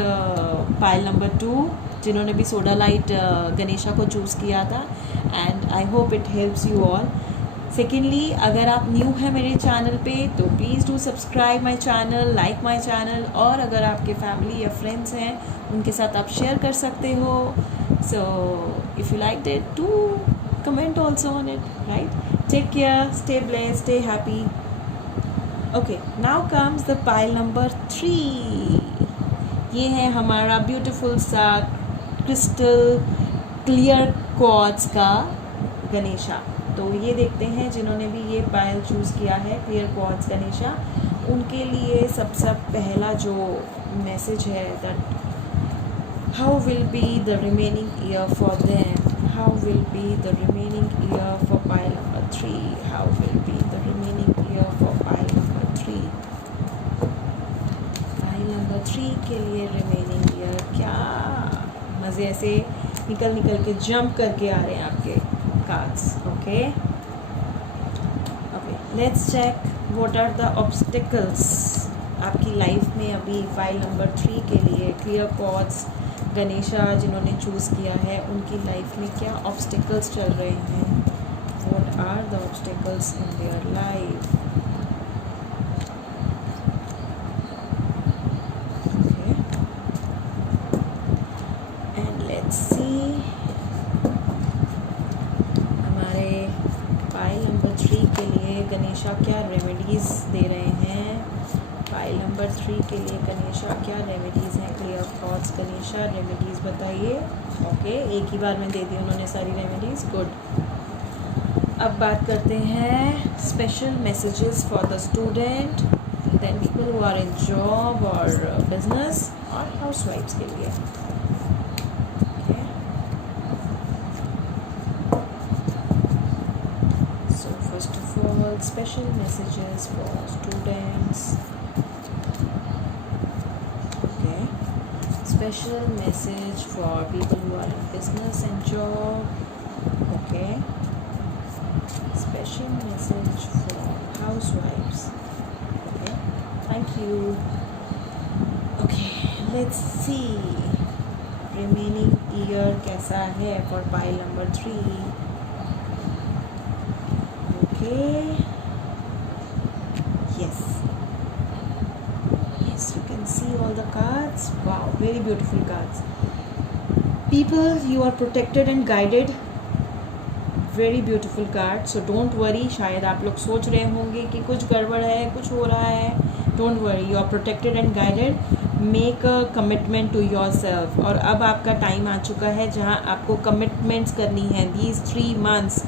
pile number 2, जिन्होंने भी सोडा लाइट गणेशा को चूज़ किया था, and I hope it helps you all. Secondly, अगर आप न्यू हैं मेरे चैनल पे, तो please do subscribe my channel, like my channel, और अगर आपके फैमिली या फ्रेंड्स हैं उनके साथ आप शेयर कर सकते हो. So if you like it, do comment also on it. Right, take care, stay blessed, stay happy. Okay, now comes the pile number 3. ये है हमारा ब्यूटीफुल सा क्रिस्टल क्लियर क्वार्ट्ज का गणेशा. तो ये देखते हैं जिन्होंने भी ये पायल चूज़ किया है, क्लियर क्वार्ट्ज गणेशा, उनके लिए सबसे पहला जो मैसेज है, that how will be the remaining year for them. How will be the remaining year for pile number 3. How will be the remaining year for pile number 3. Pile number 3 के लिए remaining year क्या मज़े ऐसे निकल के jump करके आ रहे हैं आपके cards. Okay, let's check what are the obstacles आपकी लाइफ में अभी फाइल नंबर 3 के लिए. क्लियर क्वार्ट्ज गणेशा जिन्होंने चूज़ किया है, उनकी लाइफ में क्या ऑब्स्टिकल्स चल रहे हैं. What are the obstacles in their life. And let's see Ganesha क्या रेमेडीज़ दे रहे हैं. फाइल नंबर 3 के लिए गणेशा क्या रेमेडीज़ हैं. क्लियर थॉट्स गणेशा, रेमेडीज़ बताइए. ओके, एक ही बार में दे दी उन्होंने सारी रेमेडीज़. गुड. अब बात करते हैं special messages for the student, then people who are in job और बिजनेस, और हाउस वाइफ्स के लिए. Special messages for students. Okay, special message for people who are in business and job. Okay, special message for housewives. Okay, thank you. Okay, let's see remaining year कैसा है for pile number 3. Okay, yes, you can see all the cards. Wow, very beautiful cards. People, you are protected and guided. Very beautiful card. So don't worry. शायद आप लोग सोच रहे होंगे कि कुछ गड़बड़ है, कुछ हो रहा है. Don't worry, you are protected and guided. Make a commitment to yourself. और अब आपका टाइम आ चुका है जहाँ आपको कमिटमेंट्स करनी है. These 3 months,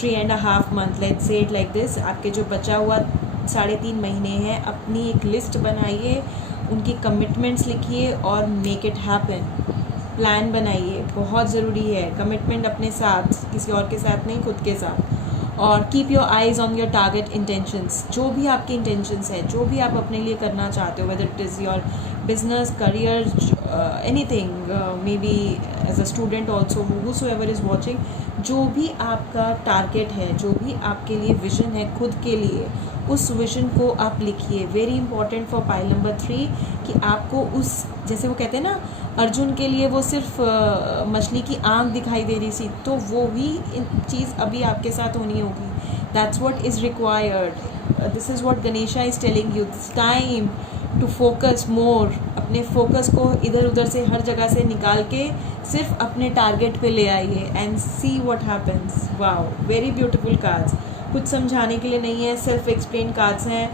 3.5 months, let's say it like this. आपके जो बचा हुआ 3.5 महीने हैं, अपनी एक लिस्ट बनाइए, उनकी कमिटमेंट्स लिखिए और मेक इट हैपन. प्लान बनाइए, बहुत ज़रूरी है. कमिटमेंट अपने साथ, किसी और के साथ नहीं, खुद के साथ. और keep your eyes on your target intentions. जो भी आपके इंटेंशंस है, जो भी आप अपने लिए करना चाहते हो, whether it is your business, career, anything, may be as a student also, whosoever is watching, जो भी आपका टारगेट है, जो भी आपके लिए विजन है खुद के लिए, उस विजन को आप लिखिए. Very important for pile number 3 कि आपको उस, जैसे वो कहते हैं ना, अर्जुन के लिए वो सिर्फ मछली की आँख दिखाई दे रही थी, तो वो ही चीज़ अभी आपके साथ होनी होगी. That's what is required. This is what Ganesha is telling you. This time to focus more. अपने फोकस को इधर उधर से हर जगह से निकाल के सिर्फ अपने टारगेट पे ले आइए and see what happens. Wow, very beautiful cards. कुछ समझाने के लिए नहीं है, सेल्फ एक्सप्लेन कार्ड्स हैं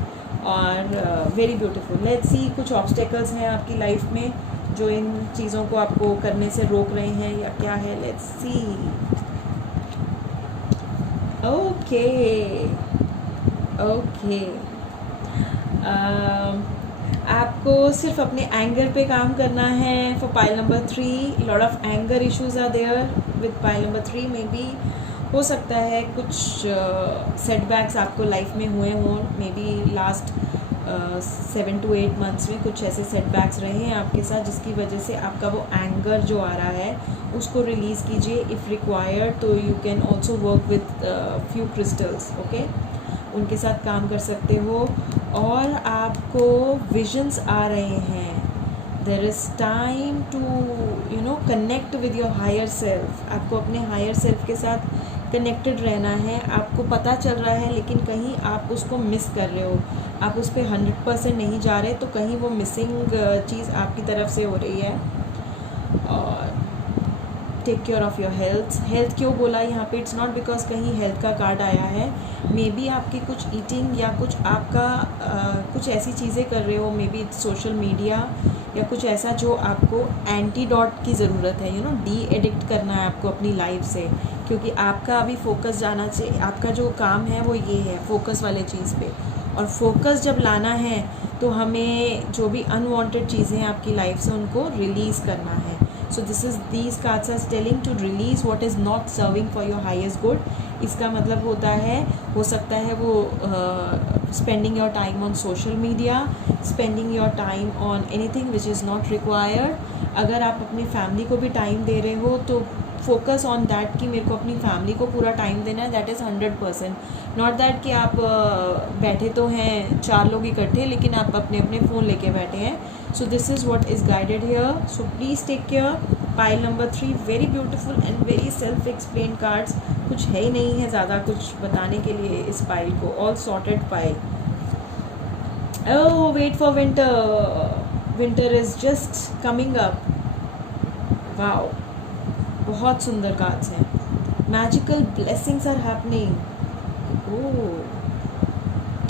और वेरी ब्यूटीफुल. लेट्स सी, कुछ ऑब्स्टेकल्स हैं आपकी लाइफ में जो इन चीज़ों को आपको करने से रोक रहे हैं या क्या है. Let's see. Okay okay. आपको सिर्फ अपने एंगर पे काम करना है. For pile number 3, lot of anger issues are there with pile number 3. May be हो सकता है कुछ सेटबैक्स आपको लाइफ में हुए हों. May be last 7 to 8 months में कुछ ऐसे सेटबैक्स रहे हैं आपके साथ जिसकी वजह से आपका वो एंगर जो आ रहा है उसको रिलीज़ कीजिए. इफ़ रिक्वायर्ड तो you can also work with few crystals. Okay, उनके साथ काम कर सकते हो. और आपको विजन्स आ रहे हैं. There is time to connect with your higher self. आपको अपने हायर सेल्फ के साथ कनेक्टेड रहना है. आपको पता चल रहा है लेकिन कहीं आप उसको मिस कर रहे हो. आप उस पर 100% नहीं जा रहे, तो कहीं वो मिसिंग चीज़ आपकी तरफ से हो रही है. और take care of your health. Health क्यों बोला यहाँ पे? इट्स नॉट बिकॉज कहीं हेल्थ का कार्ड आया है. मे बी आपकी कुछ ईटिंग या कुछ आपका कुछ ऐसी चीज़ें कर रहे हो. मे बी सोशल मीडिया या कुछ ऐसा जो आपको एंटीडॉट की ज़रूरत है. डी एडिक्ट करना है आपको अपनी लाइफ से, क्योंकि आपका अभी फोकस जाना चाहिए. आपका जो काम है वो ये है, फोकस वाले चीज़ पे. और फोकस जब लाना है तो हमें जो भी अनवांटेड चीज़ें हैं आपकी लाइफ से उनको रिलीज़ करना है. सो these cards are telling to release what is not serving for your highest good. इसका मतलब होता है, हो सकता है वो spending your time on social media, spending your time on anything which is not required. अगर आप अपनी फैमिली को भी टाइम दे रहे हो तो फोकस ऑन दैट कि मेरे को अपनी फैमिली को पूरा टाइम देना है. That is 100%. नॉट दैट कि आप बैठे तो हैं 4 लोग इकट्ठे लेकिन आप अपने अपने फ़ोन लेके बैठे हैं. So this is what is guided here. So please take care. Pile number 3, very beautiful and very self explain cards. कुछ है ही नहीं है ज़्यादा कुछ बताने के लिए इस पाइल को. All sorted pile. Oh, wait for winter. Winter is just coming up. Wow, बहुत सुंदर कार्ड्स हैं. Magical blessings are happening.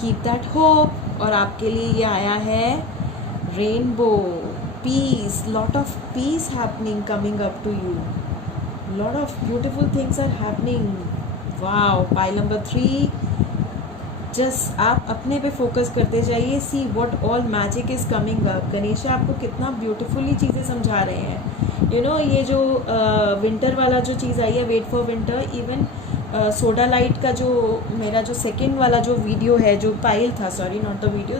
Keep that hope. और आपके लिए ये आया है rainbow. Peace, lot of peace happening coming up to you. Lot of beautiful things are happening. Wow, pile number 3. Just आप अपने पे फोकस करते जाइए. See what all magic is coming up. Ganesha आपको कितना ब्यूटीफुली चीज़ें समझा रहे हैं. ये जो विंटर वाला जो चीज़ आई है, wait for winter. Even soda light का जो मेरा जो सेकंड वाला जो वीडियो है, जो पाइल था, sorry not the video,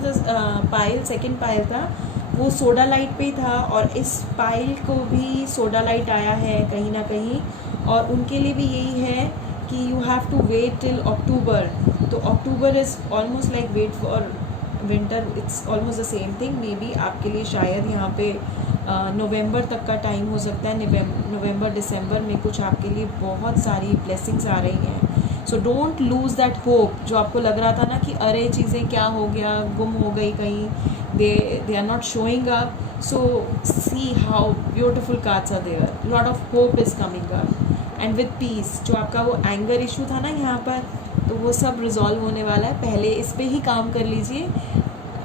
pile, second pile था, वो सोडा लाइट पे ही था. और इस पाइल को भी सोडा लाइट आया है कहीं ना कहीं. और उनके लिए भी यही है कि you have to wait till October. तो October is almost like wait for winter. It's almost the same thing. Maybe आपके लिए शायद यहाँ पे नवंबर तक का टाइम हो सकता है. नवंबर दिसंबर में कुछ आपके लिए बहुत सारी ब्लेसिंग्स आ रही हैं. So don't lose that hope. जो आपको लग रहा था ना कि अरे चीज़ें क्या हो गया, गुम हो गई कहीं, they are not showing up. So see how beautiful cards are there. Lot of hope is coming up and with peace. जो आपका वो एंगर इशू था ना यहाँ पर, तो वो सब रिजॉल्व होने वाला है. पहले इस पे ही काम कर लीजिए.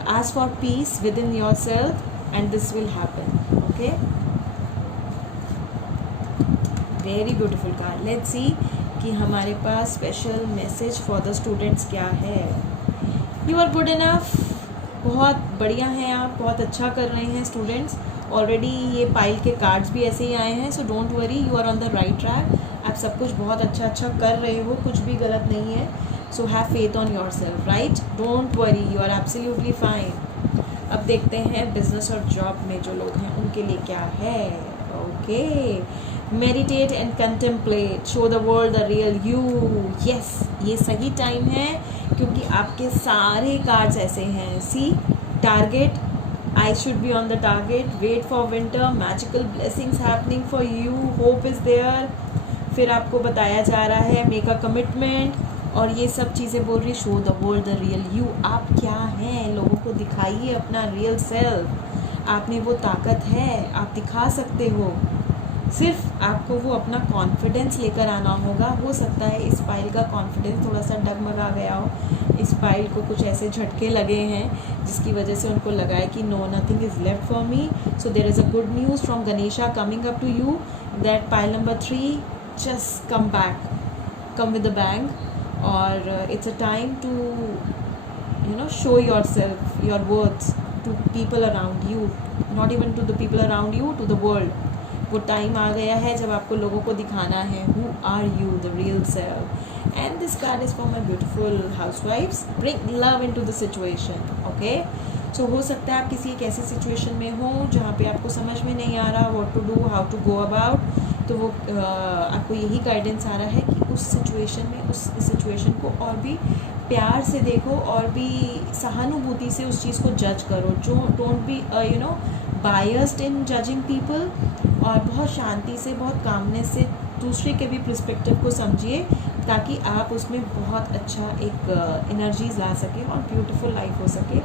Ask for peace with in your self and this will happen. Okay, very beautiful card. Let's see कि हमारे पास special message for the students क्या है. You are good enough. बहुत बढ़िया हैं आप, बहुत अच्छा कर रहे हैं स्टूडेंट्स. ऑलरेडी ये पाइल के कार्ड्स भी ऐसे ही आए हैं. So don't worry, you are on the right track. आप सब कुछ बहुत अच्छा कर रहे हो, कुछ भी गलत नहीं है. So have faith on yourself. Right, don't worry, you are absolutely fine. अब देखते हैं बिजनेस और जॉब में जो लोग हैं उनके लिए क्या है. Okay, meditate and contemplate. Show the world the real you. Yes, ये सही टाइम है क्योंकि आपके सारे कार्ड्स ऐसे हैं. See, target, I should be on the target. Wait for winter. Magical blessings happening for you. Hope is there. फिर आपको बताया जा रहा है मेक अ कमिटमेंट. और ये सब चीज़ें बोल रही show the world the real you. आप क्या हैं, लोगों को दिखाइए अपना रियल सेल्फ। आप में वो ताकत है, आप दिखा सकते हो। सिर्फ आपको वो अपना कॉन्फिडेंस लेकर आना होगा। हो सकता है इस पाइल का कॉन्फिडेंस थोड़ा सा डगमगा गया हो, इस पाइल को कुछ ऐसे झटके लगे हैं जिसकी वजह से उनको लगा है कि no, nothing is left for me. So there is a good news from Ganesha coming up to you that pile number 3 just come back, come with the bang, और it's a time to show yourself, your worth to people around you, not even to the people around you, to the world. वो time आ गया है जब आपको लोगों को दिखाना है who are you, the real self. And this card is for my beautiful housewives. Bring love into the situation, okay? So हो सकता है आप किसी एक ऐसी सिचुएशन में हो जहाँ पे आपको समझ में नहीं आ रहा what to do, how to go about. तो वो आपको यही गाइडेंस आ रहा है कि उस सिचुएशन में, उस सिचुएशन को और भी प्यार से देखो और भी सहानुभूति से उस चीज़ को जज करो। जो don't be biased in judging people, और बहुत शांति से, बहुत कामनेस से दूसरे के भी पर्सपेक्टिव को समझिए ताकि आप उसमें बहुत अच्छा एक एनर्जीज ला सकें और ब्यूटीफुल लाइफ हो सके।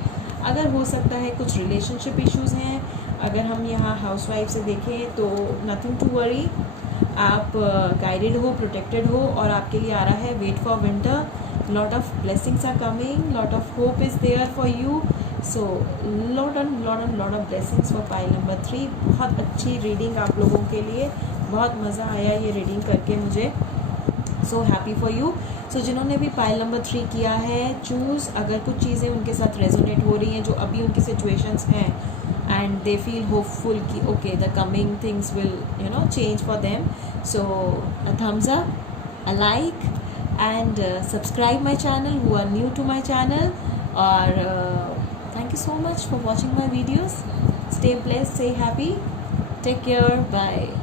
अगर हो सकता है कुछ रिलेशनशिप इश्यूज़ हैं, अगर हम यहाँ हाउसवाइफ से देखें तो नथिंग टू वरी, आप गाइडेड हो, प्रोटेक्टेड हो, और आपके लिए आ रहा है wait for winter. Lot of blessings are coming, lot of hope is there for you. So lot of blessings for pile number 3। बहुत अच्छी रीडिंग आप लोगों के लिए, बहुत मज़ा आया ये रीडिंग करके मुझे। So happy for you. So जिन्होंने भी पाइल नंबर 3 किया है चूज़, अगर कुछ चीज़ें उनके साथ रेजोनेट हो रही हैं जो अभी उनकी सिचुएशंस हैं and they feel hopeful कि okay the coming things will change for them, so a thumbs up, a like, and subscribe my channel who are new to my channel, or thank you so much for watching my videos. Stay blessed, stay happy, take care, bye.